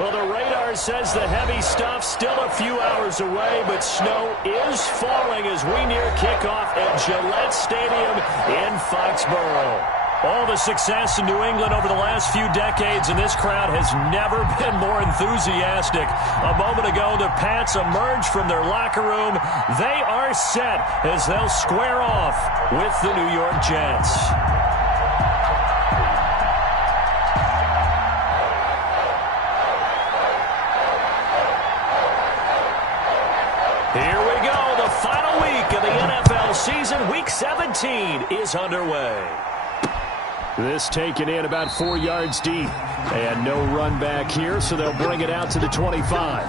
Well, the radar says the heavy stuff's still a few hours away, but snow is falling as we near kickoff at Gillette Stadium in Foxborough. All the success in New England over the last few decades, and this crowd has never been more enthusiastic. A moment ago, the Pats emerged from their locker room. They are set as they'll square off with the New York Jets. Here we go. The final week of the NFL season. Week 17 is underway. This taken in about 4 yards deep. And no run back here, so they'll bring it out to the 25.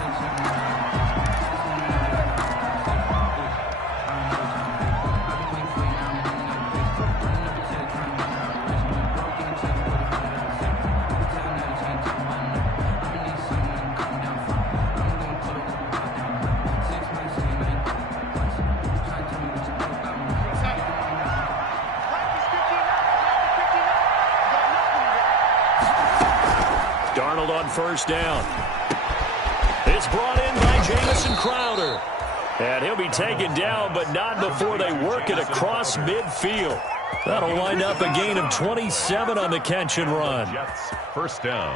Darnold on first down. It's brought in by Jamison Crowder. And he'll be taken down, but not before they work it across midfield. That'll wind up a gain of 27 on the catch and run. Jets first down.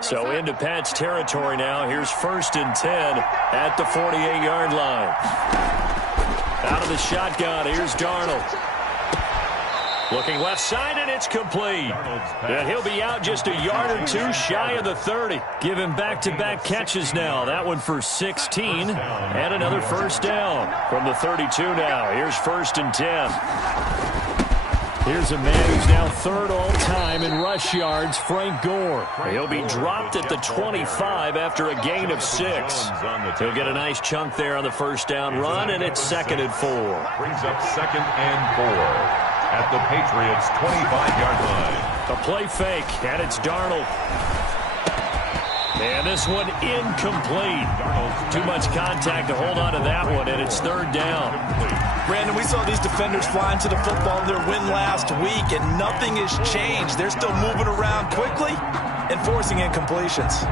So into Pats territory now. Here's 1st and 10 at the 48-yard line. Out of the shotgun, here's Darnold. Looking left side, and it's complete. And he'll be out just a yard or two shy of the 30. Give him back-to-back catches now. That one for 16, and another first down. From the 32 now, here's 1st and 10. Here's a man who's now 3rd all-time in rush yards, Frank Gore. He'll be dropped at the 25 after a gain of 6. He'll get a nice chunk there on the first down run, and it's 2nd and 4. Brings up 2nd and 4 at the Patriots' 25-yard line. A play fake, and it's Darnold. And this one incomplete. Too much contact to hold on to that one, and it's 3rd down. Brandon, we saw these defenders flying to the football in their win last week, and nothing has changed. They're still moving around quickly and forcing incompletions.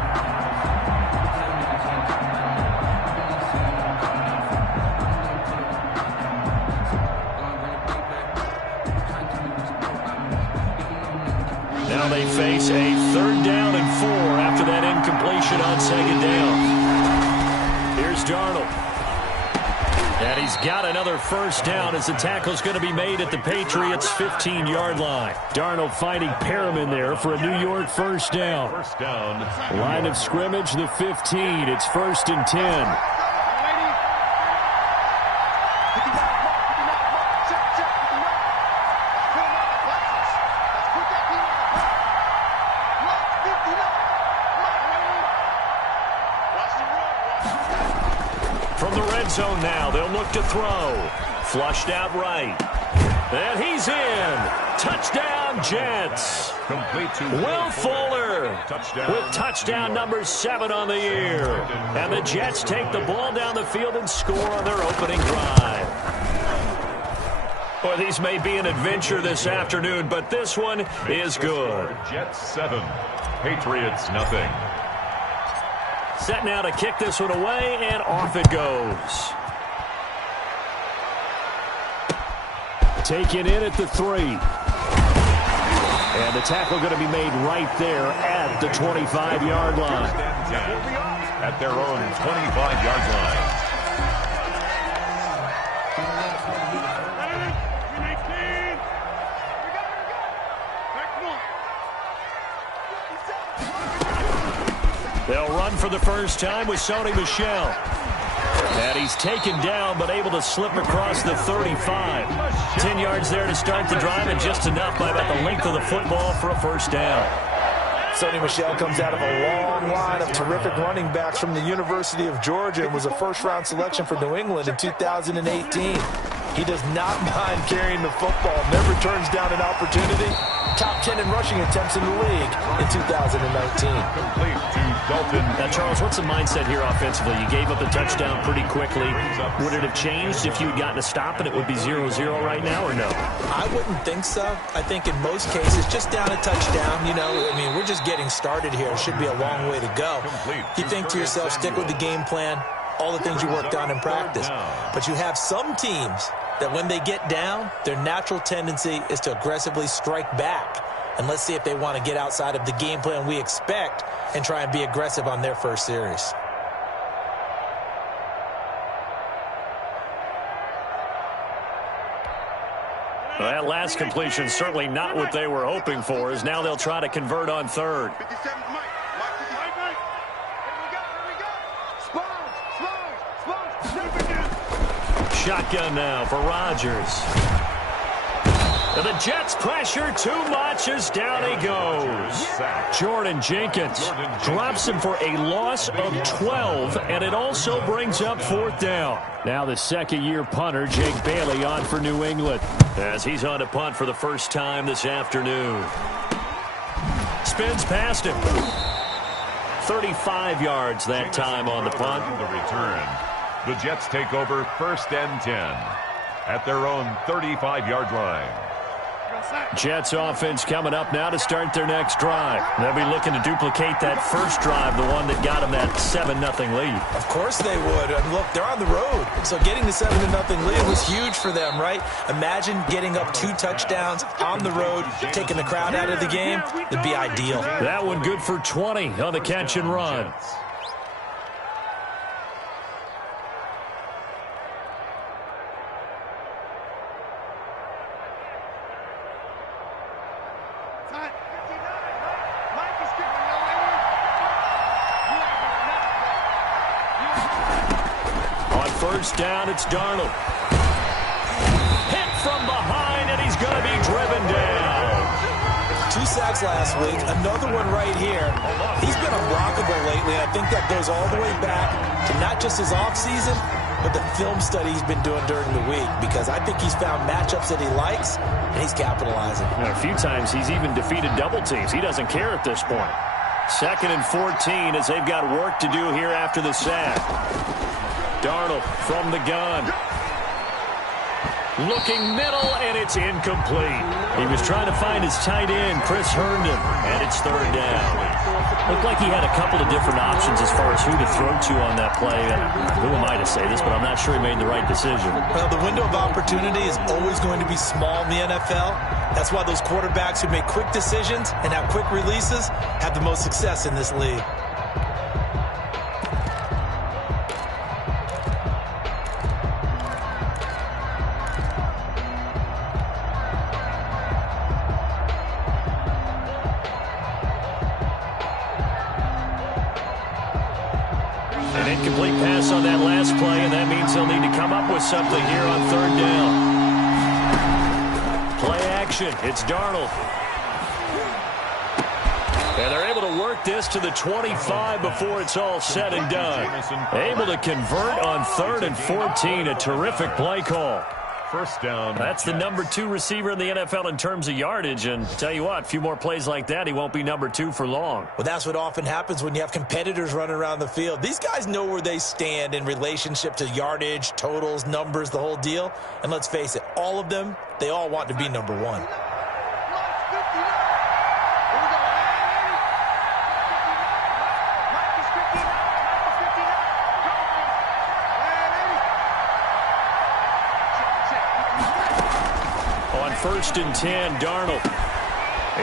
Now they face a 3rd down and 4 after that incompletion on 2nd down. Here's Darnold. And he's got another first down as the tackle's going to be made at the Patriots' 15-yard line. Darnold finding Perriman there for a New York first down. Line of scrimmage, the 15. It's 1st and 10. From the red zone now, they'll look to throw. Flushed out right. And he's in. Touchdown, Jets. Complete to Will Fuller with touchdown number 7 on the year. And the Jets take the ball down the field and score on their opening drive. Well, these may be an adventure this afternoon, but this one is good. Jets 7, Patriots nothing. Set now to kick this one away, and off it goes. Taken in at the 3. And the tackle going to be made right there at the 25-yard line. At their own 25-yard line. They'll run for the first time with Sony Michel. And he's taken down, but able to slip across the 35. 10 yards there to start the drive, and just enough by about the length of the football for a first down. Sony Michel comes out of a long line of terrific running backs from the University of Georgia and was a first-round selection for New England in 2018. He does not mind carrying the football, never turns down an opportunity. Top 10 in rushing attempts in the league in 2019. Complete to Dalton. Now, Charles, what's the mindset here offensively? You gave up a touchdown pretty quickly. Would it have changed if you had gotten a stop and it would be 0-0 right now, or no? I wouldn't think so. I think in most cases, just down a touchdown, you know, I mean, we're just getting started here. It should be a long way to go. You think to yourself, stick with the game plan, all the things you worked on in practice. But you have some teams that when they get down, their natural tendency is to aggressively strike back. And let's see if they want to get outside of the game plan we expect and try and be aggressive on their first series. Well, that last completion certainly not what they were hoping for, as now they'll try to convert on third. Shotgun now for Rodgers. And the Jets pressure too much as down he goes. Jordan Jenkins drops him for a loss of 12, and it also brings up fourth down. Now the second-year punter, Jake Bailey, on for New England, as he's on to punt for the first time this afternoon. Spins past him. 35 yards that time on the punt. The return. The Jets take over 1st and 10 at their own 35-yard line. Jets offense coming up now to start their next drive. They'll be looking to duplicate that first drive, the one that got them that 7-0 lead. Of course they would. And look, they're on the road. So getting the 7-0 lead was huge for them, right? Imagine getting up 2 touchdowns on the road, taking the crowd out of the game. It'd be ideal. That one good for 20 on the catch and run. First down, it's Darnold. Hit from behind, and he's going to be driven down. 2 sacks last week, another one right here. He's been unblockable lately, and I think that goes all the way back to not just his offseason, but the film study he's been doing during the week, because I think he's found matchups that he likes, and he's capitalizing. And a few times he's even defeated double teams. He doesn't care at this point. 2nd and 14 as they've got work to do here after the sack. Darnold from the gun. Looking middle, and it's incomplete. He was trying to find his tight end, Chris Herndon, and it's 3rd down. Looked like he had a couple of different options as far as who to throw to on that play. Who am I to say this, but I'm not sure he made the right decision. Well, the window of opportunity is always going to be small in the NFL. That's why those quarterbacks who make quick decisions and have quick releases have the most success in this league. Incomplete pass on that last play, and that means they'll need to come up with something here on 3rd down. Play action. It's Darnold. And they're able to work this to the 25 before it's all said and done. Able to convert on 3rd and 14. A terrific play call. First down. That's the number 2 receiver in the NFL in terms of yardage. And tell you what, a few more plays like that, he won't be number 2 for long. Well, that's what often happens when you have competitors running around the field. These guys know where they stand in relationship to yardage, totals, numbers, the whole deal. And let's face it, all of them, they all want to be number 1. First and 10, Darnold.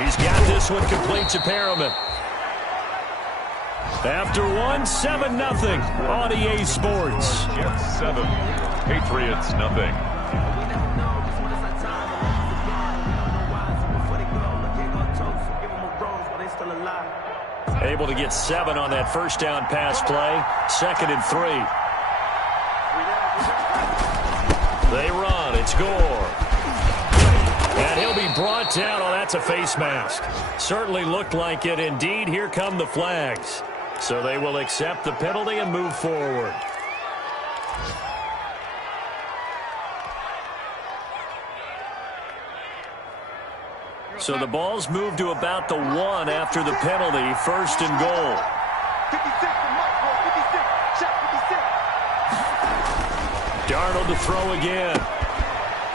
He's got this one complete to Perriman. After one, 7-0 on EA Sports. Jets 7, Patriots nothing. Able to get 7 on that first down pass play. 2nd and 3. They run. It's Gore. And he'll be brought down. Oh, that's a face mask. Certainly looked like it. Indeed, here come the flags. So they will accept the penalty and move forward. So the ball's moved to about the 1 after the penalty, first and goal. 56, shot 56. Darnold to throw again.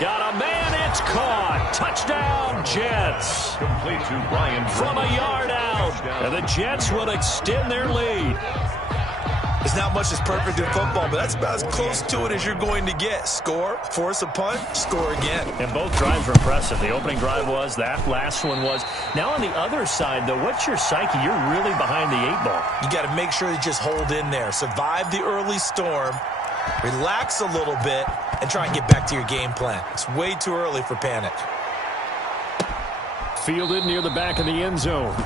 Got a man, it's caught. Touchdown, Jets. Complete to Ryan from a yard out. And the Jets will extend their lead. It's not much that's perfect in football, but that's about as close to it as you're going to get. Score, force a punt, score again. And both drives were impressive. The opening drive was, that last one was. Now on the other side, though, what's your psyche? You're really behind the 8-ball. You got to make sure you just hold in there. Survive the early storm, relax a little bit, and try and get back to your game plan. It's way too early for panic. Fielded near the back of the end zone.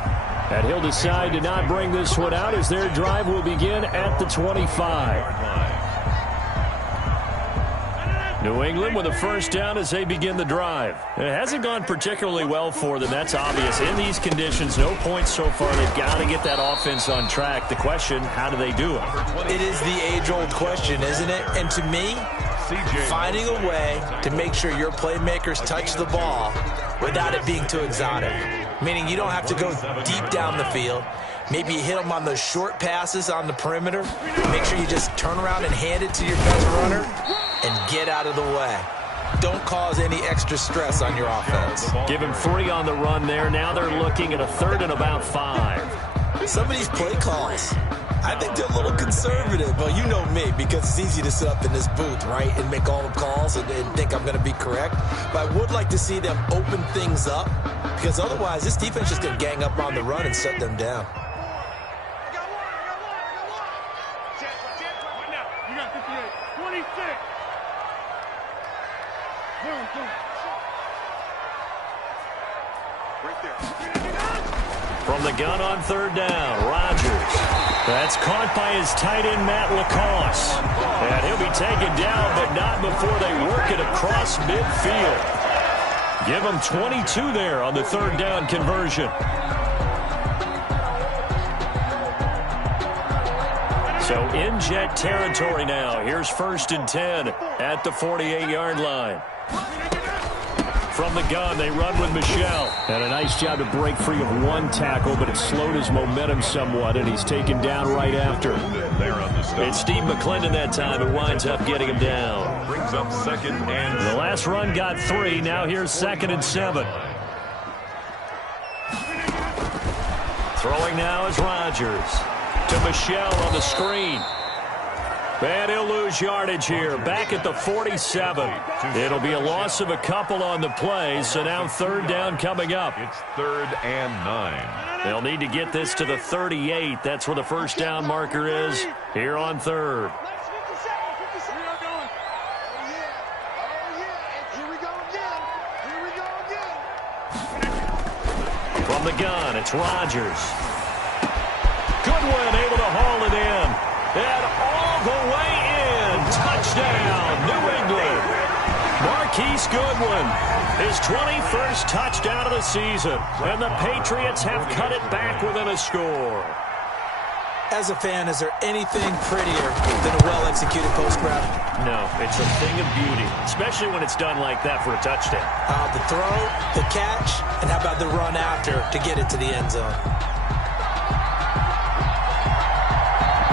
And he'll decide to not bring this one out as their drive will begin at the 25. New England with a first down as they begin the drive. It hasn't gone particularly well for them. That's obvious. In these conditions, no points so far. They've got to get that offense on track. The question, how do they do it? It is the age-old question, isn't it? And to me, finding a way to make sure your playmakers touch the ball without it being too exotic. Meaning you don't have to go deep down the field. Maybe you hit them on those short passes on the perimeter. Make sure you just turn around and hand it to your best runner and get out of the way. Don't cause any extra stress on your offense. Give him 3 on the run there. Now they're looking at a 3rd and about 5. Some of these play calls, I think they're a little conservative. Well, you know me, because it's easy to sit up in this booth, right, and make all the calls and think I'm going to be correct. But I would like to see them open things up, because otherwise this defense is going to gang up on the run and shut them down. You got 58. 26. Right there. From the gun on 3rd down, Rodgers. That's caught by his tight end, Matt LaCosse. And he'll be taken down, but not before they work it across midfield. Give him 22 there on the 3rd down conversion. So in Jet territory now. Here's 1st and 10 at the 48-yard line. From the gun, they run with Michel. And a nice job to break free of 1 tackle, but it slowed his momentum somewhat, and he's taken down right after. It's Steve McClendon that time who winds up getting him down. Brings up 2nd and the last run got 3. Now here's 2nd and 7. Throwing now is Rodgers. To Michel on the screen. And he'll lose yardage here. Back at the 47. It'll be a loss of a couple on the play. So now 3rd down coming up. It's 3rd and 9. They'll need to get this to the 38. That's where the first down marker is here on 3rd. From the gun, it's Rodgers. Goodwin able to haul it in. And all the way in. Touchdown, New England. Marquise Goodwin, his 21st touchdown of the season. And the Patriots have cut it back within a score. As a fan, is there anything prettier than a well-executed post grab? No, it's a thing of beauty, especially when it's done like that for a touchdown. The throw, the catch, and how about the run after to get it to the end zone?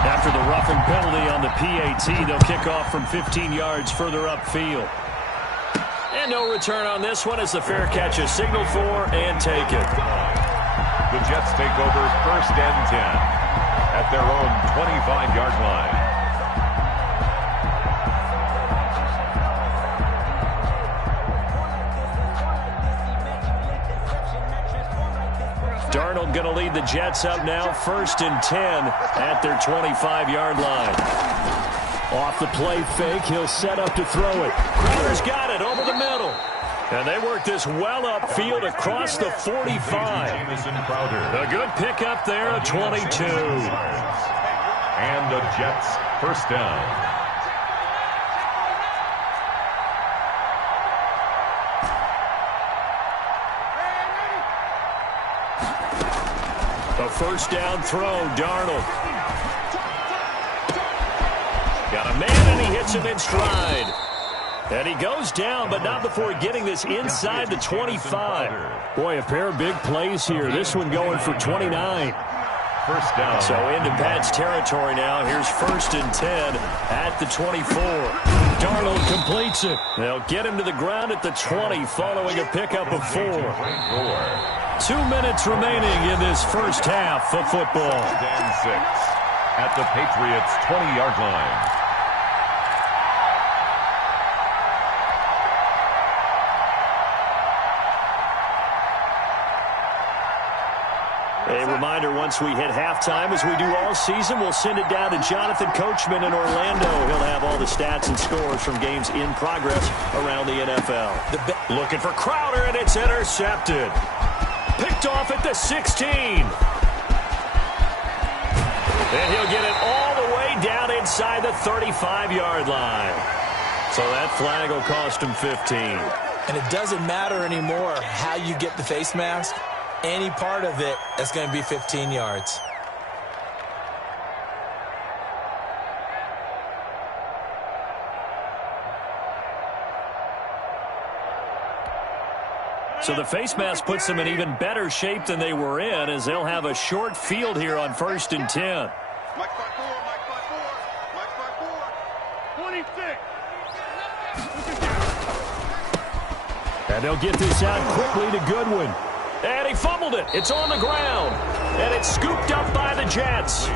After the roughing penalty on the PAT, they'll kick off from 15 yards further upfield. And no return on this one as the fair catch is signaled for and taken. The Jets take over 1st and 10 at their own 25-yard line. Darnold going to lead the Jets up now, 1st and 10 at their 25-yard line. Off the play fake, he'll set up to throw it. Crowder's got it over the middle. And they work this well upfield across the 45. A good pickup there at 22. And the Jets first down. A first down throw, Darnold. Got a man and he hits him in stride. And he goes down, but not before getting this inside the 25. Boy, a pair of big plays here. This one going for 29. First down. So into Pats territory now. Here's 1st and 10 at the 24. Darnold completes it. They'll get him to the ground at the 20 following a pickup of 4. 2 minutes remaining in this first half of football. And 6 at the Patriots' 20-yard line. A reminder, once we hit halftime, as we do all season, we'll send it down to Jonathan Coachman in Orlando. He'll have all the stats and scores from games in progress around the NFL. Looking for Crowder, and it's intercepted. Picked off at the 16. And he'll get it all the way down inside the 35-yard line. So that flag will cost him 15. And it doesn't matter anymore how you get the face mask. Any part of it, that's going to be 15 yards. So the face mask puts them in even better shape than they were in, as they'll have a short field here on 1st and 10. Mike 5-4, Mike 5-4, Mike 5-4. 26. And they'll get this out quickly to Goodwin. And he fumbled it. It's on the ground. And it's scooped up by the Jets.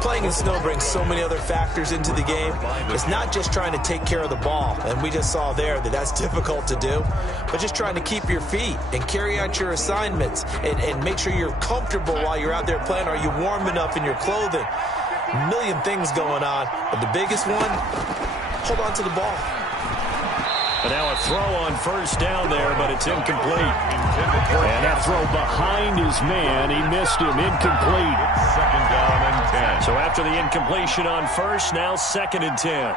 Playing in snow brings so many other factors into the game. It's not just trying to take care of the ball, and we just saw there that that's difficult to do, but just trying to keep your feet and carry out your assignments and make sure you're comfortable while you're out there playing. Are you warm enough in your clothing? A million things going on, but the biggest one, hold on to the ball. And now a throw on 1st down there, but it's incomplete. And that throw behind his man, he missed him, incomplete. 2nd down and 10. So after the incompletion on 1st, now 2nd and 10.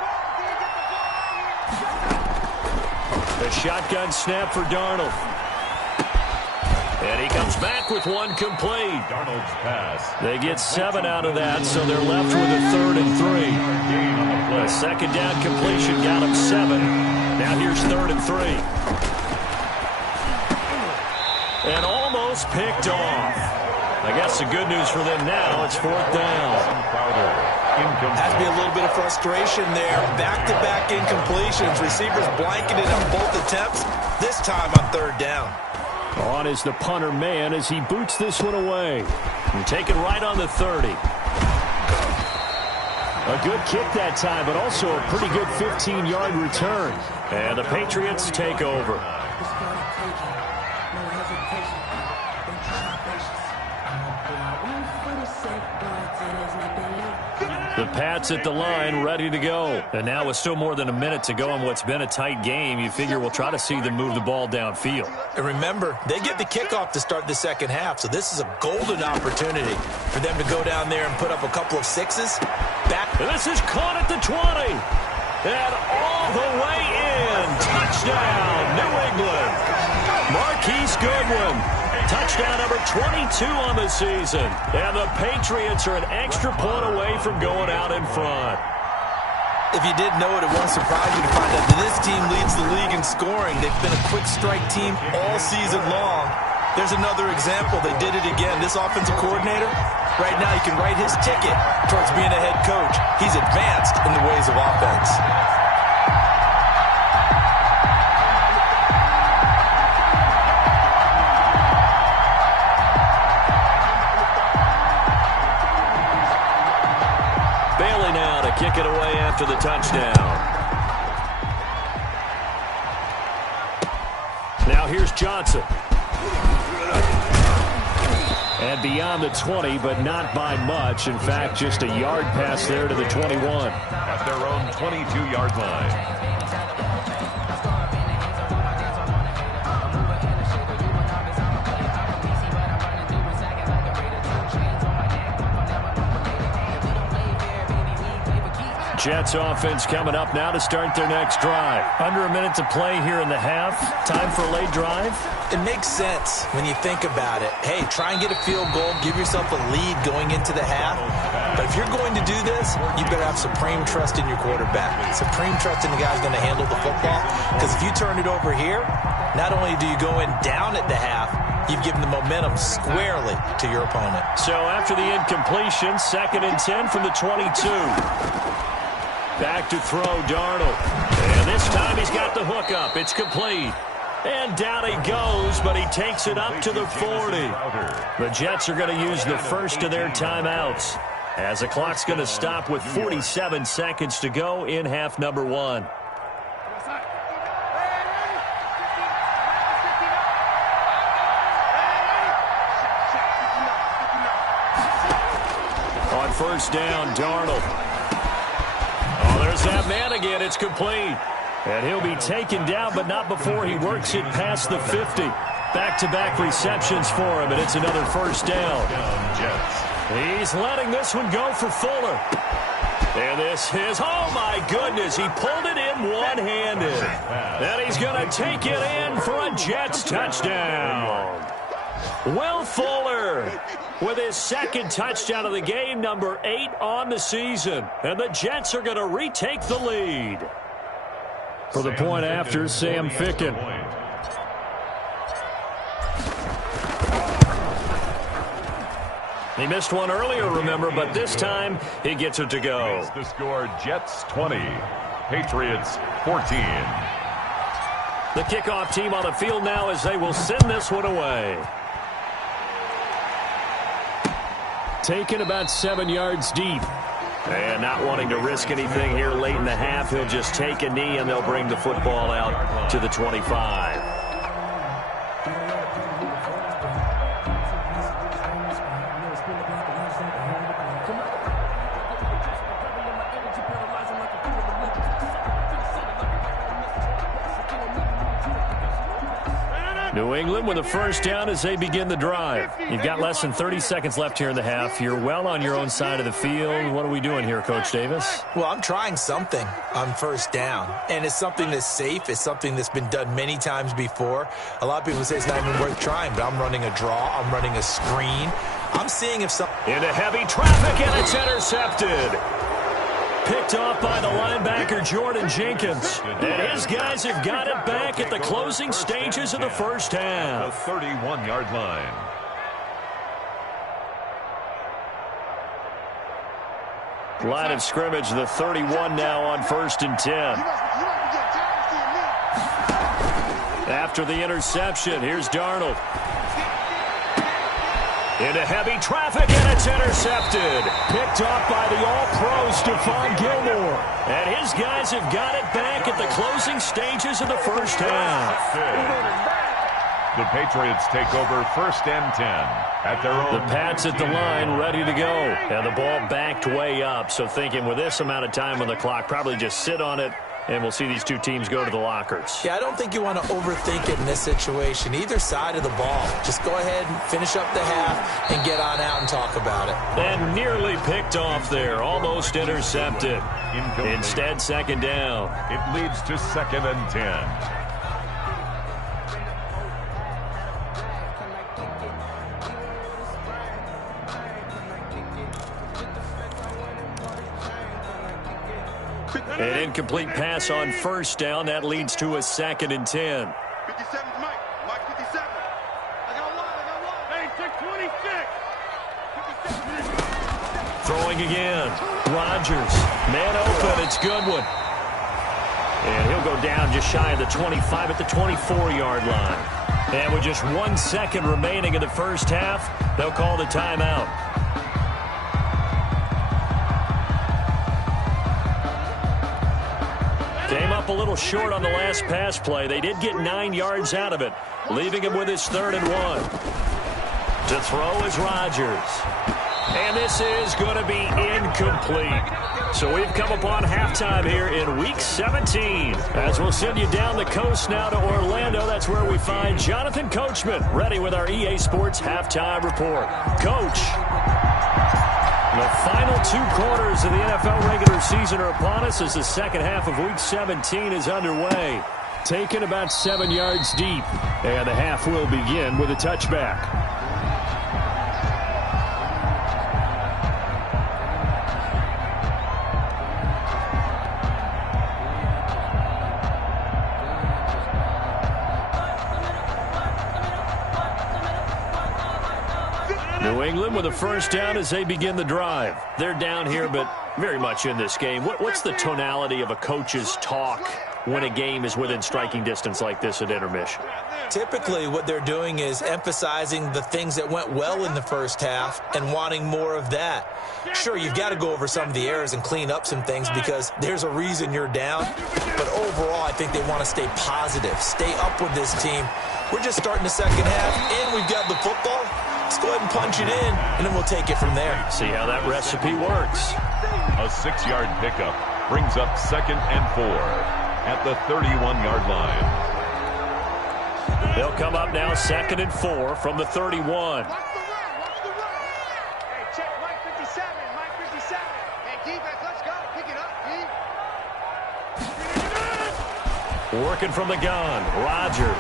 The shotgun snap for Darnold. And he comes back with one complete. Darnold's pass. They get 7 out of that, so they're left with a 3rd and 3. The 2nd down completion got him 7. Now here's 3rd and 3. And almost picked off. I guess the good news for them now, it's 4th down. Has to be a little bit of frustration there. Back-to-back incompletions. Receivers blanketed on both attempts. This time on 3rd down. On is the punter man as he boots this one away. And taken right on the 30. A good kick that time, but also a pretty good 15-yard return. And the Patriots take over. The Pats at the line, ready to go. And now with still more than a minute to go in what's been a tight game, you figure we'll try to see them move the ball downfield. And remember, they get the kickoff to start the 2nd half, so this is a golden opportunity for them to go down there and put up a couple of 6s. And this is caught at the 20. And all the way in. Touchdown, New England. Marquise Goodwin. Touchdown number 22 on the season. And the Patriots are an extra point away from going out in front. If you didn't know it, it won't surprise you to find out that this team leads the league in scoring. They've been a quick strike team all season long. There's another example. They did it again. This offensive coordinator, right now he can write his ticket towards being a head coach. He's advanced in the ways of offense. Kick it away after the touchdown. Now here's Johnson. And beyond the 20, but not by much. In fact, just a yard pass there to the 21. At their own 22-yard line. Jets offense coming up now to start their next drive. Under a minute to play here in the half. Time for a late drive. It makes sense when you think about it. Hey, try and get a field goal. Give yourself a lead going into the half. But if you're going to do this, you better have supreme trust in your quarterback. Supreme trust in the guy who's going to handle the football. Because if you turn it over here, not only do you go in down at the half, you've given the momentum squarely to your opponent. So after the incompletion, 2nd and 10 from the 22. Back to throw, Darnold. And this time he's got the hook up. It's complete. And down he goes, but he takes it up to the 40. The Jets are going to use the first of their timeouts, as the clock's going to stop with 47 seconds to go in half number 1. On first down, Darnold. Oh, there's that man again. It's complete. And he'll be taken down, but not before he works it past the 50. Back-to-back receptions for him, and it's another first down. He's letting this one go for Fuller. And this is, oh my goodness, he pulled it in one-handed. And he's going to take it in for a Jets touchdown. Will Fuller with his 2nd touchdown of the game, number 8 on the season. And the Jets are going to retake the lead. For the point after, Sam Ficken. He missed one earlier, remember, but this time he gets it to go. The score, Jets 20, Patriots 14. The kickoff team on the field now as they will send this one away. Taken about 7 yards deep. And not wanting to risk anything here late in the half, he'll just take a knee and they'll bring the football out to the 25. New England with a first down as they begin the drive. You've got less than 30 seconds left here in the half. You're well on your own side of the field. What are we doing here, Coach Davis? Well, I'm trying something on first down, and it's something that's safe. It's something that's been done many times before. A lot of people say it's not even worth trying, but I'm running a draw. I'm running a screen. I'm seeing if some... Into heavy traffic, and it's intercepted. Picked off by the linebacker, Jordan Jenkins. And his guys have got it back at the closing stages of the first half. The 31-yard line. Line of scrimmage, the 31 now on 1st and 10. After the interception, here's Darnold. Into heavy traffic, and it's intercepted. Picked off by the all-pro Stephon Gilmore. And his guys have got it back at the closing stages of the first half. The Patriots take over 1st and 10 at their own. The Pats at the line, ready to go. And the ball backed way up, so thinking with this amount of time on the clock, probably just sit on it, and we'll see these two teams go to the lockers. Yeah, I don't think you want to overthink it in this situation. Either side of the ball. Just go ahead and finish up the half and get on out and talk about it. And nearly picked off there. Almost intercepted. Instead, 2nd down. It leads to 2nd and 10. An incomplete pass on first down. That leads to a 2nd and 10. 57's Mike. Mike 57. I got one. Hey, 626. Throwing again. Rodgers. Man open. It's Goodwin. And he'll go down just shy of the 25 at the 24-yard line. And with just 1 second remaining in the first half, they'll call the timeout. Came up a little short on the last pass play. They did get 9 yards out of it, leaving him with his 3rd and 1. To throw is Rodgers. And this is going to be incomplete. So we've come upon halftime here in Week 17. As we'll send you down the coast now to Orlando, that's where we find Jonathan Coachman, ready with our EA Sports Halftime Report. Coach, the final 2 quarters of the NFL regular season are upon us as the second half of Week 17 is underway. Taken about 7 yards deep, and the half will begin with a touchback. New England with a first down as they begin the drive. They're down here, but very much in this game. What's the tonality of a coach's talk when a game is within striking distance like this at intermission? Typically, what they're doing is emphasizing the things that went well in the first half and wanting more of that. Sure, you've got to go over some of the errors and clean up some things because there's a reason you're down. But overall, I think they want to stay positive, stay up with this team. We're just starting the second half, and we've got the football. Let's go ahead and punch it in, and then we'll take it from there. See how that recipe works. A 6-yard pickup brings up 2nd and 4 at the 31-yard line. They'll come up now 2nd and 4 from the 31. Working from the gun, Rodgers.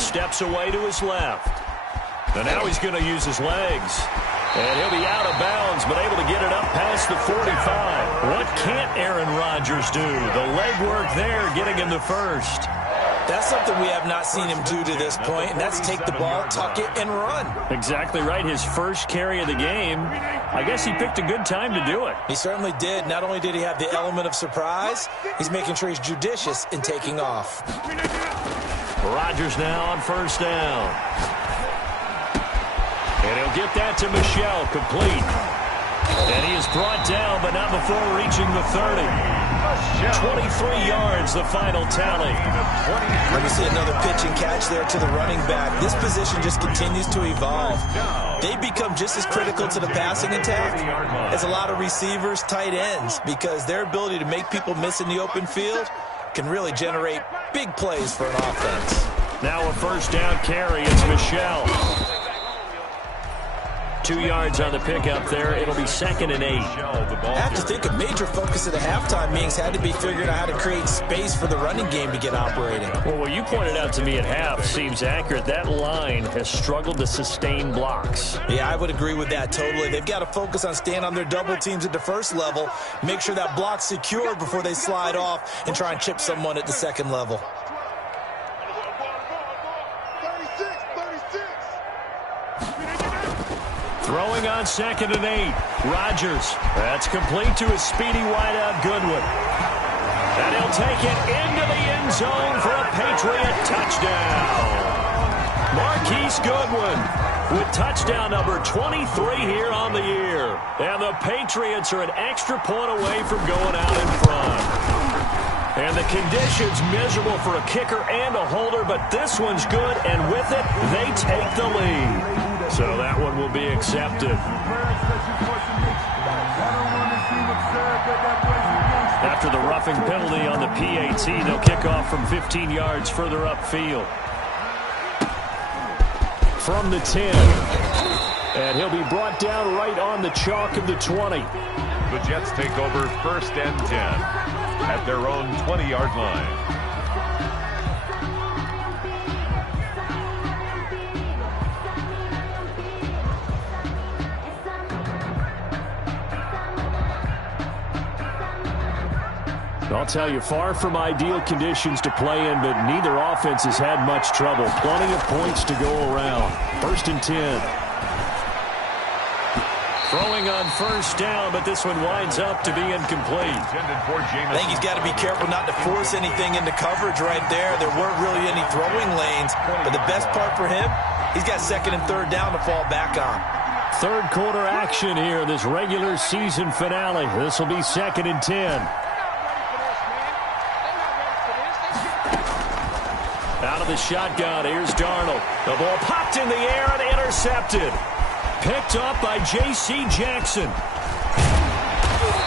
Steps away to his left. And now he's going to use his legs. And he'll be out of bounds, but able to get it up past the 45. What can't Aaron Rodgers do? The legwork there, getting him the first. That's something we have not seen him do to this point, and that's take the ball, tuck it, and run. Exactly right. His first carry of the game. I guess he picked a good time to do it. He certainly did. Not only did he have the element of surprise, he's making sure he's judicious in taking off. Rodgers now on first down. And he'll get that to Michel, complete. And he is brought down, but not before reaching the 30. 23 yards, the final tally. Let me see another pitch and catch there to the running back. This position just continues to evolve. They become just as critical to the passing attack as a lot of receivers, tight ends, because their ability to make people miss in the open field can really generate big plays for an offense. Now a first down carry. It's Michel. 2 yards on the pickup there. It'll be 2nd and 8. I have to think a major focus of the halftime meetings had to be figuring out how to create space for the running game to get operating. Well, what you pointed out to me at half seems accurate. That line has struggled to sustain blocks. Yeah, I would agree with that totally. They've got to focus on staying on their double teams at the first level, make sure that block's secure before they slide off and try and chip someone at the second level. Throwing on 2nd and 8. Rodgers. That's complete to his speedy wideout Goodwin. And he'll take it into the end zone for a Patriot touchdown. Marquise Goodwin with touchdown number 23 here on the year. And the Patriots are an extra point away from going out in front. And the conditions miserable for a kicker and a holder, but this one's good, and with it, they take the lead. So that one will be accepted. After the roughing penalty on the PAT, they'll kick off from 15 yards further upfield. From the 10. And he'll be brought down right on the chalk of the 20. The Jets take over 1st and 10 at their own 20-yard line. I'll tell you, far from ideal conditions to play in, but neither offense has had much trouble. Plenty of points to go around. 1st and 10. Throwing on first down, but this one winds up to be incomplete. I think he's got to be careful not to force anything into coverage right there. There weren't really any throwing lanes, but the best part for him, he's got 2nd and 3rd down to fall back on. Third quarter action here, this regular season finale. This will be 2nd and 10. Out of the shotgun, here's Darnold. The ball popped in the air and intercepted. Picked up by J.C. Jackson.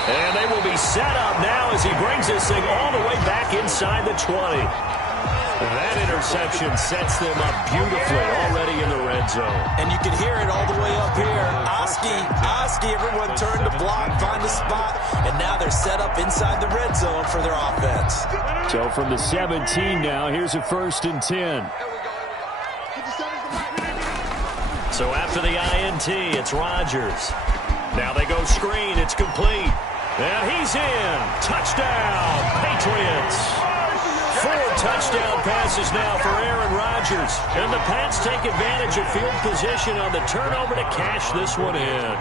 And they will be set up now as he brings this thing all the way back inside the 20. That interception sets them up beautifully already in the red zone. And you can hear it all the way up here. Oski, everyone turned to block, find a spot, and now they're set up inside the red zone for their offense. So from the 17 now, here's a 1st and 10. So after the INT, it's Rodgers. Now they go screen, it's complete. And he's in. Touchdown, Patriots. 4 touchdown passes now for Aaron Rodgers. And the Pats take advantage of field position on the turnover to cash this one in.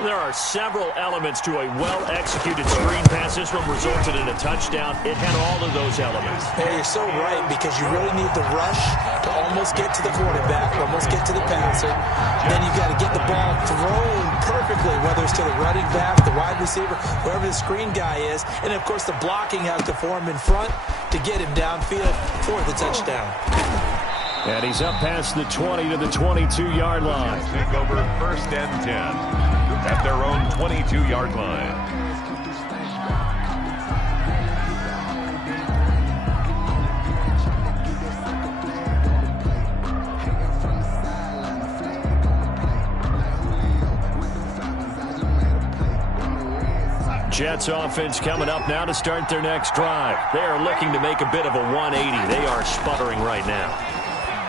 There are several elements to a well-executed screen pass. This one resulted in a touchdown. It had all of those elements. Hey, you're so right, because you really need the rush to almost get to the quarterback, almost get to the passer. Then you've got to get the ball thrown perfectly, whether it's to the running back, the wide receiver, wherever the screen guy is. And, of course, the blocking has to form in front to get him downfield for the touchdown. And he's up past the 20 to the 22-yard line. Take over 1st and 10 at their own 22-yard line. Jets offense coming up now to start their next drive. They are looking to make a bit of a 180. They are sputtering right now.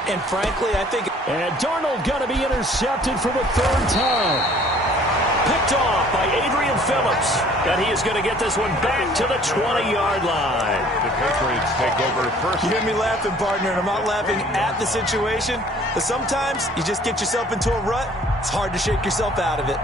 And frankly, I think... And Darnold going to be intercepted for the 3rd time. Picked off by Adrian Phillips. And he is going to get this one back to the 20-yard line. The Patriots take over 1st. You hear me laughing, partner, and I'm not laughing at the situation. But sometimes you just get yourself into a rut. It's hard to shake yourself out of it.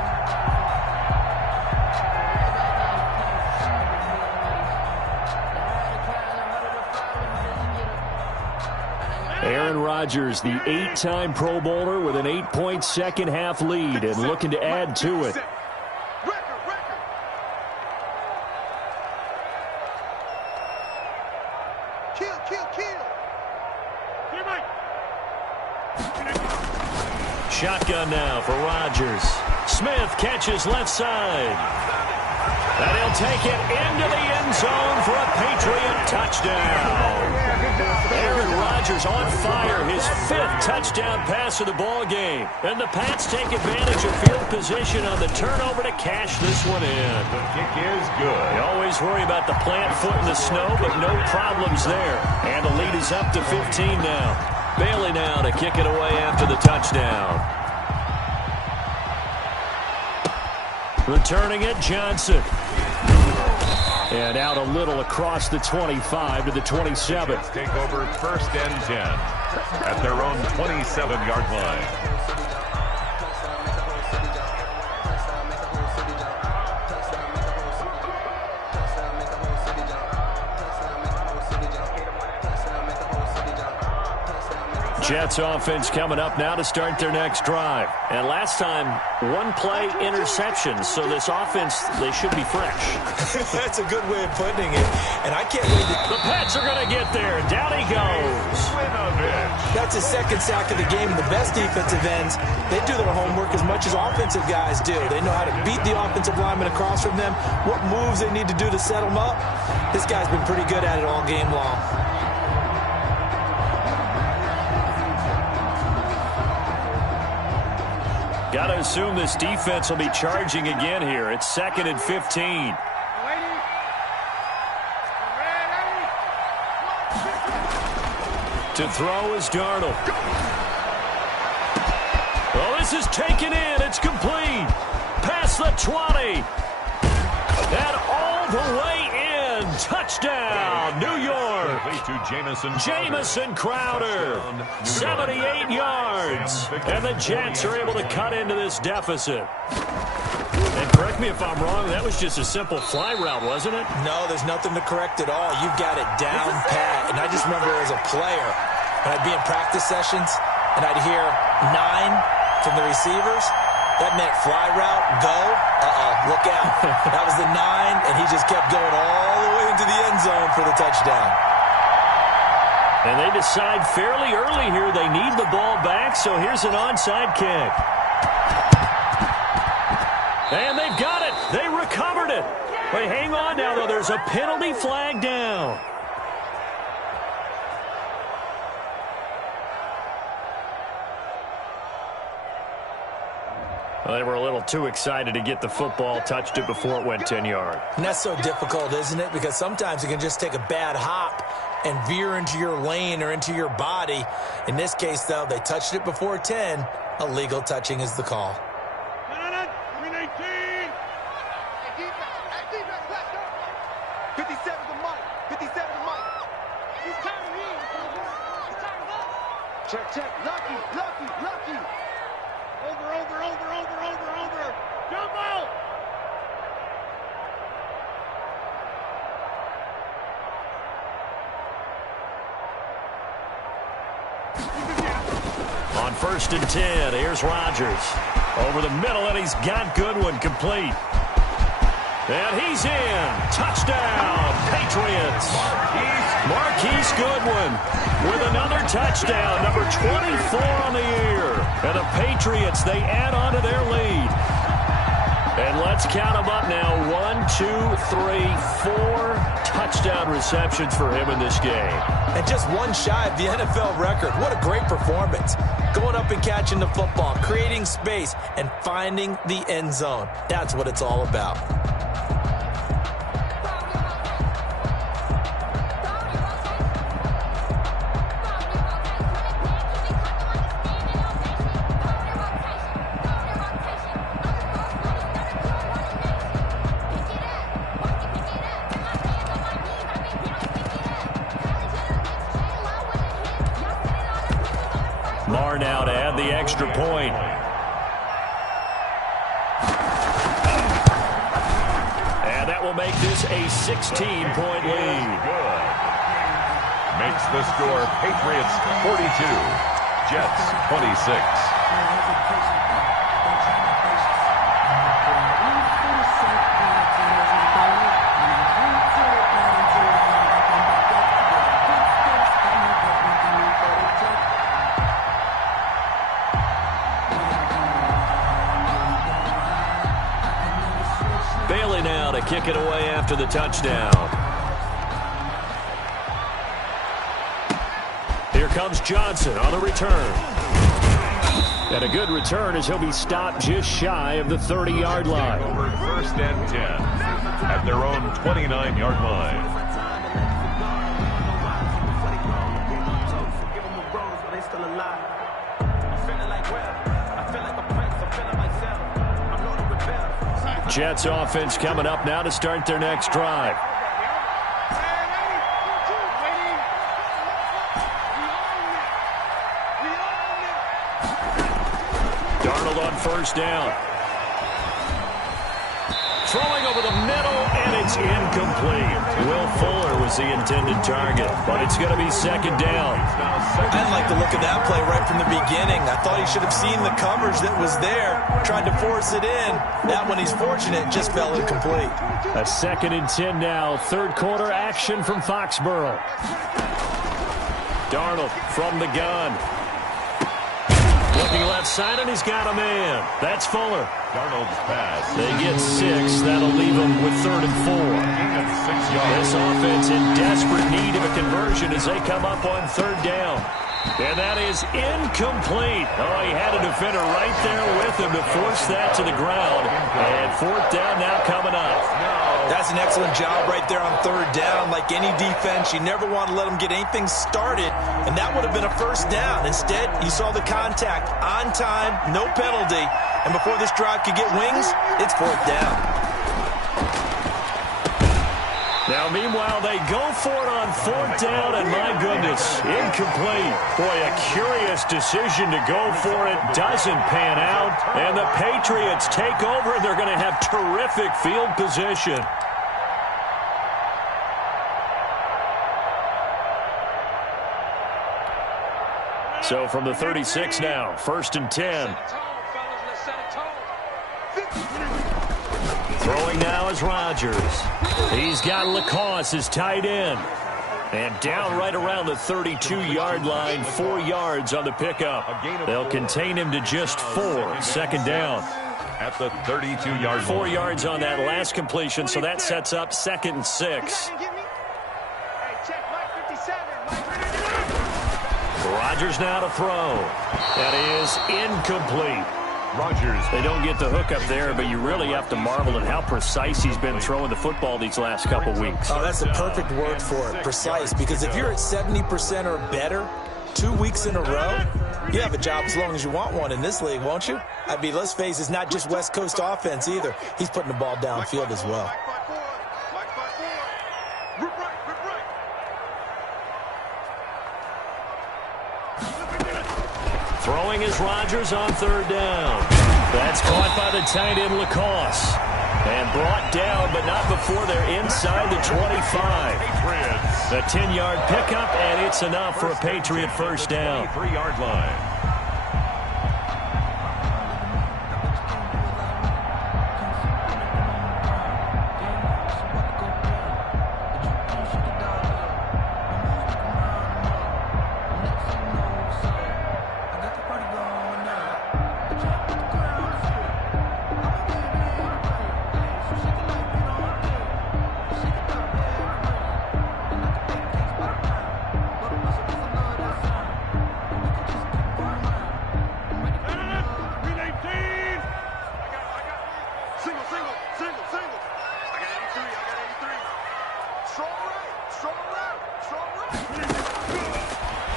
Aaron Rodgers, the 8-time Pro Bowler with an 8-point second-half lead and looking to add to it. Shotgun now for Rodgers. Smith catches left side. And he'll take it into the end zone for a Patriot touchdown. Aaron Rodgers on fire, his 5th touchdown pass of the ball game. And the Pats take advantage of field position on the turnover to cash this one in. The kick is good. You always worry about the plant foot in the snow, but no problems there. And the lead is up to 15 now. Bailey now to kick it away after the touchdown. Returning it, Johnson. And out a little across the 25 to the 27. Let's take over 1st and 10 at their own 27-yard line. Jets offense coming up now to start their next drive. And last time, 1-play interception. So this offense, they should be fresh. That's a good way of putting it. And I can't wait to... The Pats are going to get there. Down he goes. That's his 2nd sack of the game. And the best defensive ends, they do their homework as much as offensive guys do. They know how to beat the offensive lineman across from them, what moves they need to do to set them up. This guy's been pretty good at it all game long. Got to assume this defense will be charging again here. It's 2nd and 15. To throw is Darnold. Oh, this is taken in. It's complete. Past the 20. And all the way in. Touchdown, New York. Jamison Crowder. 78 yards. And the Jets are able to cut into this deficit. And correct me if I'm wrong, that was just a simple fly route, wasn't it? No, there's nothing to correct at all. You've got it down pat. And I just remember as a player, when I'd be in practice sessions, and I'd hear 9 from the receivers, that meant fly route, go, look out. That was the 9, and he just kept going all the way into the end zone for the touchdown. And they decide fairly early here they need the ball back, so here's an onside kick. And they've got it. They recovered it. But hang on now, though. There's a penalty flag down. Well, they were a little too excited to get the football, touched it before it went 10 yards. And that's so difficult, isn't it? Because sometimes you can just take a bad hop and veer into your lane or into your body. In this case, though, they touched it before 10. Illegal touching is the call. 57 to Mike. 57 to Mike. Check, check. Lucky, lucky, lucky. Over. Jump out. On 1st and 10, here's Rodgers. Over the middle, and he's got Goodwin complete. And he's in. Touchdown, Patriots. Marquise Goodwin with another touchdown, number 24 on the year. And the Patriots, they add on to their lead. And let's count them up now. 1, 2, 3, 4 touchdown receptions for him in this game. And just one shy of the NFL record. What a great performance. Going up and catching the football, creating space, and finding the end zone. That's what it's all about. Marr now to add the extra point. And that will make this a 16-point lead. Good. Makes the score Patriots 42, Jets 26. Now to kick it away after the touchdown. Here comes Johnson on the return. And a good return as he'll be stopped just shy of the 30-yard line. Over 1st and 10 at their own 29-yard line. Jets offense coming up now to start their next drive. Darnold on 1st down. Throwing over the middle, and it's incomplete. Will Fuller was the intended target, but it's going to be 2nd down. I didn't like the look of that play right from the beginning. I thought he should have seen the coverage that was there, tried to force it in. That one, he's fortunate, just fell incomplete. A 2nd and 10 now. 3rd quarter action from Foxborough. Darnold from the gun. Looking left side, and he's got a man. That's Fuller. Darnold's pass. They get 6. That'll leave them with 3rd and 4. This offense in desperate need of a conversion as they come up on 3rd down. And that is incomplete. Oh, he had a defender right there with him to force that to the ground. And 4th down now coming up. That's an excellent job right there on 3rd down. Like any defense, you never want to let them get anything started, and that would have been a 1st down. Instead, you saw the contact on time, no penalty, and before this drive could get wings, it's 4th down. Now, meanwhile, they go for it on 4th down, and my goodness, incomplete. Boy, a curious decision to go for it. Doesn't pan out, and the Patriots take over, and they're going to have terrific field position. So from the 36 now, 1st and 10. Throwing now is Rodgers. He's got Lacoste as tight end. And down right around the 32-yard line, 4 yards on the pickup. They'll contain him to just 4. 2nd down. At the 32-yard line. 4 yards on that last completion, so that sets up 2nd and 6. Rodgers now to throw. That is incomplete. Rodgers. They don't get the hook up there, but you really have to marvel at how precise he's been throwing the football these last couple weeks. Oh, that's the perfect word for it, precise, because if you're at 70% or better 2 weeks in a row, you have a job as long as you want one in this league, won't you? I mean, let's face it, it's not just West Coast offense either. He's putting the ball downfield as well. Throwing is Rodgers on third down. That's caught by the tight end Lacoste. And brought down, but not before they're inside the 25. The 10-yard pickup, and it's enough for a Patriot first down. 3-yard line.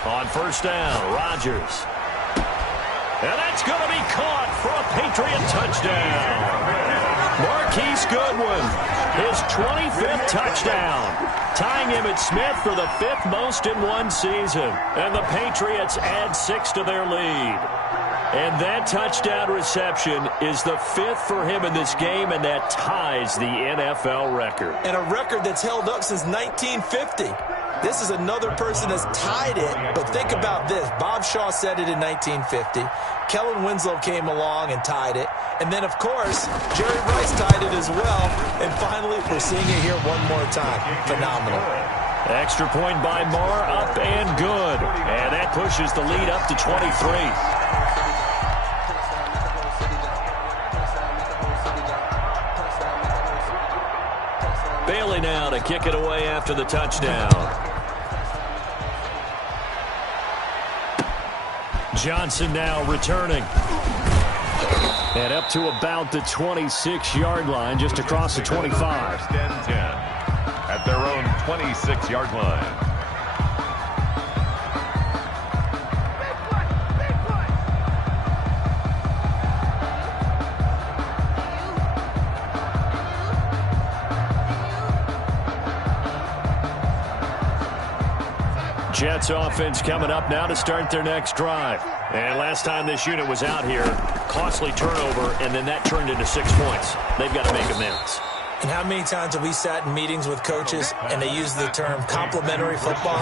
On first down, Rodgers. And that's going to be caught for a Patriot touchdown. Marquise Goodwin, his 25th touchdown, tying him at Smith for the 5th most in one season. And the Patriots add 6 to their lead. And that touchdown reception is the 5th for him in this game, and that ties the NFL record. And a record that's held up since 1950. This is another person that's tied it, but think about this. Bob Shaw said it in 1950. Kellen Winslow came along and tied it. And then, of course, Jerry Rice tied it as well. And finally, we're seeing it here one more time. Phenomenal. Extra point by Marr, up and good. And that pushes the lead up to 23. Bailey now to kick it away after the touchdown. Johnson now returning. And up to about the 26-yard line, just across the 25. First and 10 at their own 26-yard line. Jets offense coming up now to start their next drive. And last time this unit was out here, costly turnover, and then that turned into 6 points. They've got to make amends. And how many times have we sat in meetings with coaches and they use the term complementary football?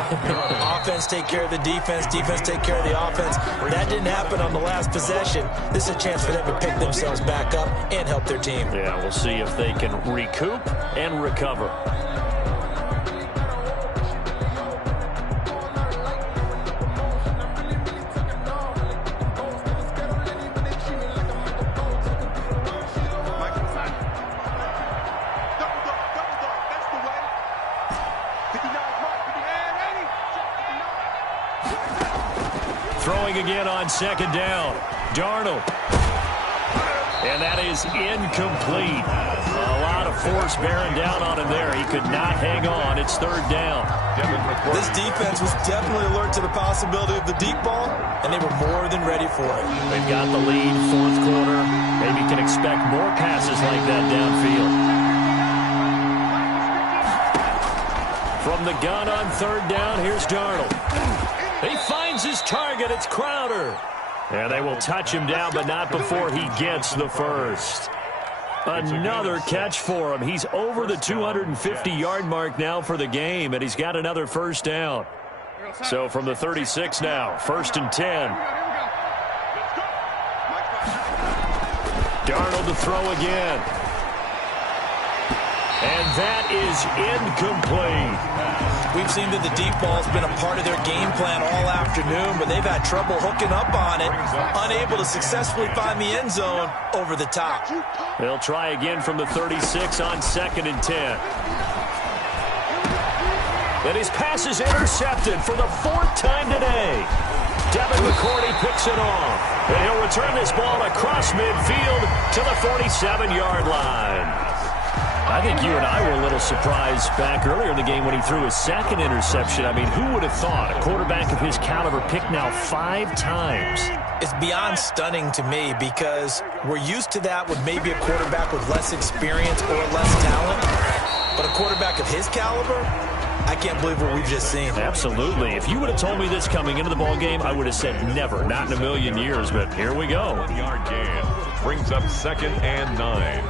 Offense take care of the defense, defense take care of the offense. That didn't happen on the last possession. This is a chance for them to pick themselves back up and help their team. Yeah, we'll see if they can recoup and recover. Throwing again on second down. Darnold. And that is incomplete. A lot of force bearing down on him there. He could not hang on. It's third down. This defense was definitely alert to the possibility of the deep ball, and they were more than ready for it. They've got the lead, fourth quarter. Maybe can expect more passes like that downfield. From the gun on third down, here's Darnold. He finds his target. It's Crowder. And they will touch him down, but not before he gets the first. Another catch for him. He's over the 250-yard mark now for the game, and he's got another first down. So from the 36 now, first and 10. Darnold to throw again. And that is incomplete. We've seen that the deep ball's been a part of their game plan all afternoon, but they've had trouble hooking up on it, unable to successfully find the end zone over the top. They'll try again from the 36 on second and 10. And his pass is intercepted for the 4th time today. Devin McCourty picks it off. And he'll return this ball across midfield to the 47-yard line. I think you and I were a little surprised back earlier in the game when he threw his second interception. I mean, who would have thought a quarterback of his caliber picked now 5 times? It's beyond stunning to me because we're used to that with maybe a quarterback with less experience or less talent. But a quarterback of his caliber, I can't believe what we've just seen. Absolutely. If you would have told me this coming into the ball game, I would have said never, not in a million years, but here we go. 1-yard gain brings up 2nd and 9.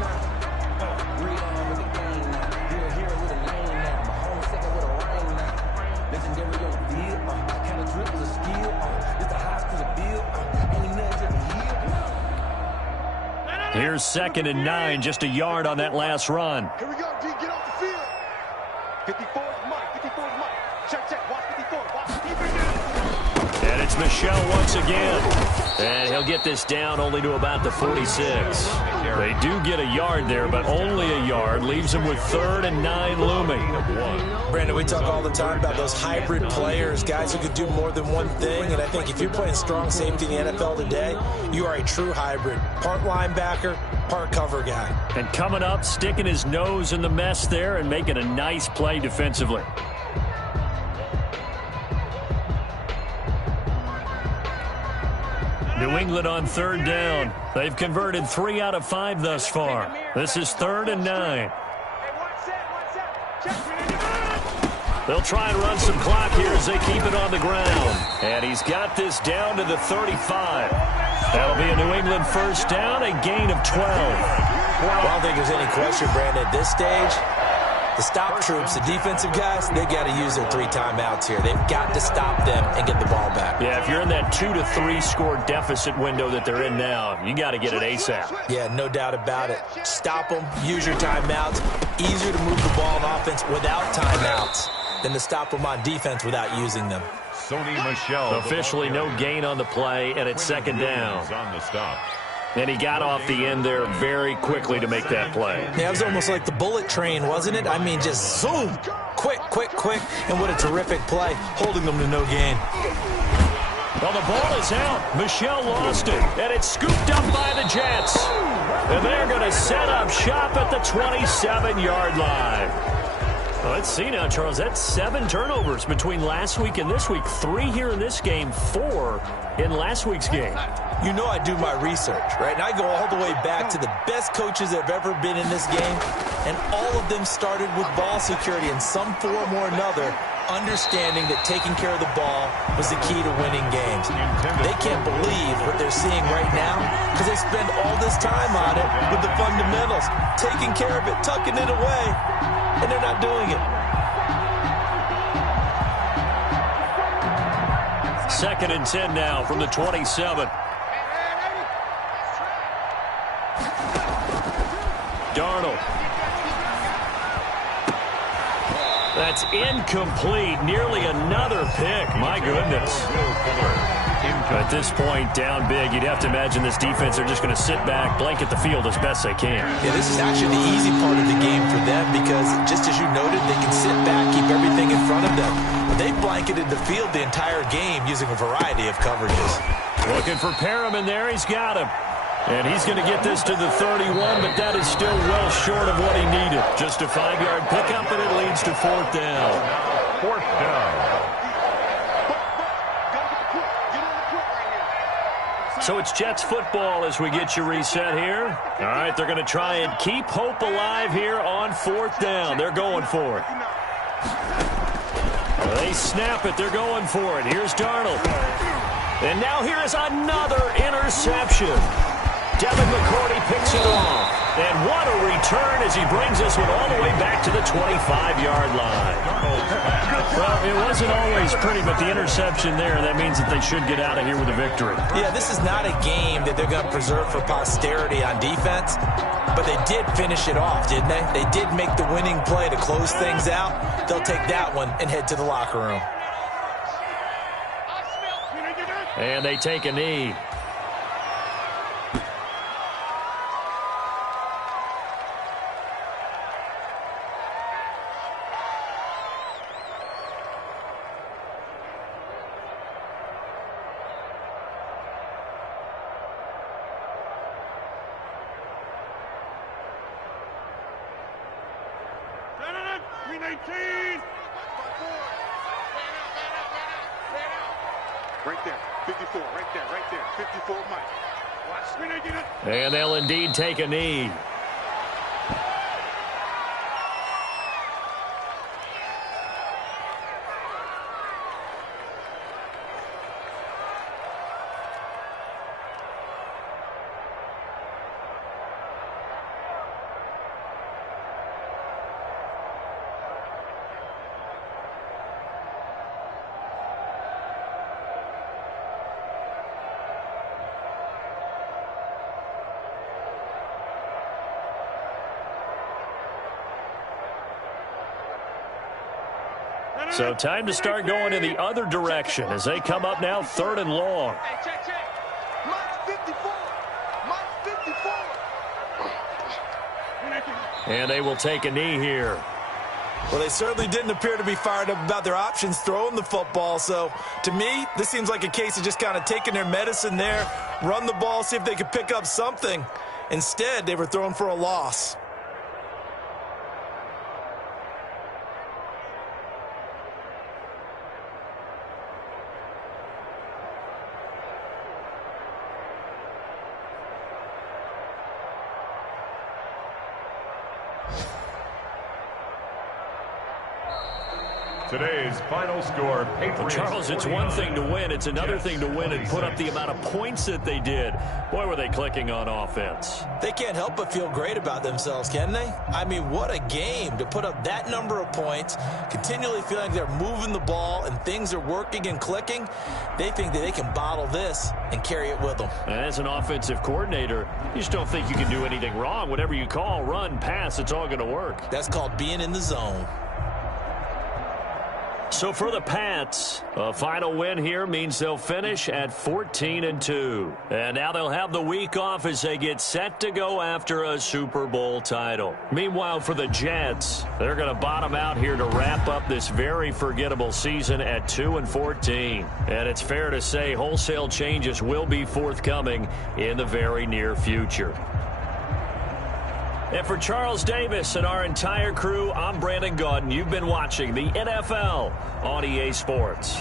Here's 2nd and 9, just a yard on that last run. Here we go, D. Get off the field. 54 is Mike. 54 is Mike. Check. Watch 54. Watch the defense. And it's Michel once again. And he'll get this down only to about the 46. They do get a yard there, but only a yard. Leaves them with 3rd and 9 looming. Brandon, we talk all the time about those hybrid players, guys who could do more than one thing. And I think if you're playing strong safety in the NFL today, you are a true hybrid. Part linebacker, part cover guy. And coming up, sticking his nose in the mess there and making a nice play defensively. New England on 3rd down. They've converted 3 out of 5 thus far. This is 3rd and 9. They'll try and run some clock here as they keep it on the ground. And he's got this down to the 35. That'll be a New England 1st down, a gain of 12. Well, I don't think there's any question, Brandon, at this stage. The stop troops, the defensive guys, they got to use their 3 timeouts here. They've got to stop them and get the ball back. Yeah, if you're in that 2 to 3 score deficit window that they're in now, you got to get it ASAP. Yeah, no doubt about it. Stop them, use your timeouts. Easier to move the ball on offense without timeouts than to stop them on defense without using them. Sony Michel. Officially no gain on the play, and it's 2nd down. On the stop. And he got off the end there very quickly to make that play. Yeah, it was almost like the bullet train, wasn't it? I mean, just zoom. Quick. And what a terrific play, holding them to no gain. Well, the ball is out. Michel lost it, and it's scooped up by the Jets. And they're going to set up shop at the 27-yard line. Well, let's see now, Charles. That's 7 turnovers between last week and this week. 3 here in this game, 4 in last week's game. You know I do my research, right? And I go all the way back to the best coaches that have ever been in this game, and all of them started with ball security in some form or another, understanding that taking care of the ball was the key to winning games. They can't believe what they're seeing right now because they spend all this time on it with the fundamentals, taking care of it, tucking it away, and they're not doing it. 2nd and 10 now from the 27. Darnold. That's incomplete. Nearly another pick. My goodness. At this point, down big, you'd have to imagine this defense are just going to sit back, blanket the field as best they can. Yeah, this is actually the easy part of the game for them because, just as you noted, they can sit back, keep everything in front of them. But they've blanketed the field the entire game using a variety of coverages. Looking for Perriman there. He's got him. And he's going to get this to the 31, but that is still well short of what he needed. Just a 5-yard pickup, and it leads to 4th down. 4th down. So it's Jets football as we get you reset here. All right, they're going to try and keep hope alive here on 4th down. They're going for it. They snap it. They're going for it. Here's Darnold. And now here is another interception. Devin McCourty picks it off. And what a return as he brings this one all the way back to the 25-yard line. Well, it wasn't always pretty, but the interception there, that means that they should get out of here with a victory. Yeah, this is not a game that they're going to preserve for posterity on defense, but they did finish it off, didn't they? They did make the winning play to close things out. They'll take that one and head to the locker room. And they take a knee. Right there, 54, right there, 54, Mike. Watch. And they'll indeed take a knee. So time to start going in the other direction as they come up now 3rd and long. Hey, check. Mike's 54. Mike's 54. And they will take a knee here. Well, they certainly didn't appear to be fired up about their options throwing the football. So, to me, this seems like a case of just kind of taking their medicine there, run the ball, see if they could pick up something. Instead, they were throwing for a loss. Today's final score, Patriots. Well, Charles, it's one thing to win. It's another thing to win and put up the amount of points that they did. Boy, were they clicking on offense. They can't help but feel great about themselves, can they? I mean, what a game to put up that number of points, continually feeling they're moving the ball and things are working and clicking. They think that they can bottle this and carry it with them. And as an offensive coordinator, you just don't think you can do anything wrong. Whatever you call, run, pass, it's all going to work. That's called being in the zone. So for the Pats, a final win here means they'll finish at 14-2. And now they'll have the week off as they get set to go after a Super Bowl title. Meanwhile, for the Jets, they're going to bottom out here to wrap up this very forgettable season at 2-14. And it's fair to say wholesale changes will be forthcoming in the very near future. And for Charles Davis and our entire crew, I'm Brandon Gaudin. You've been watching the NFL on EA Sports.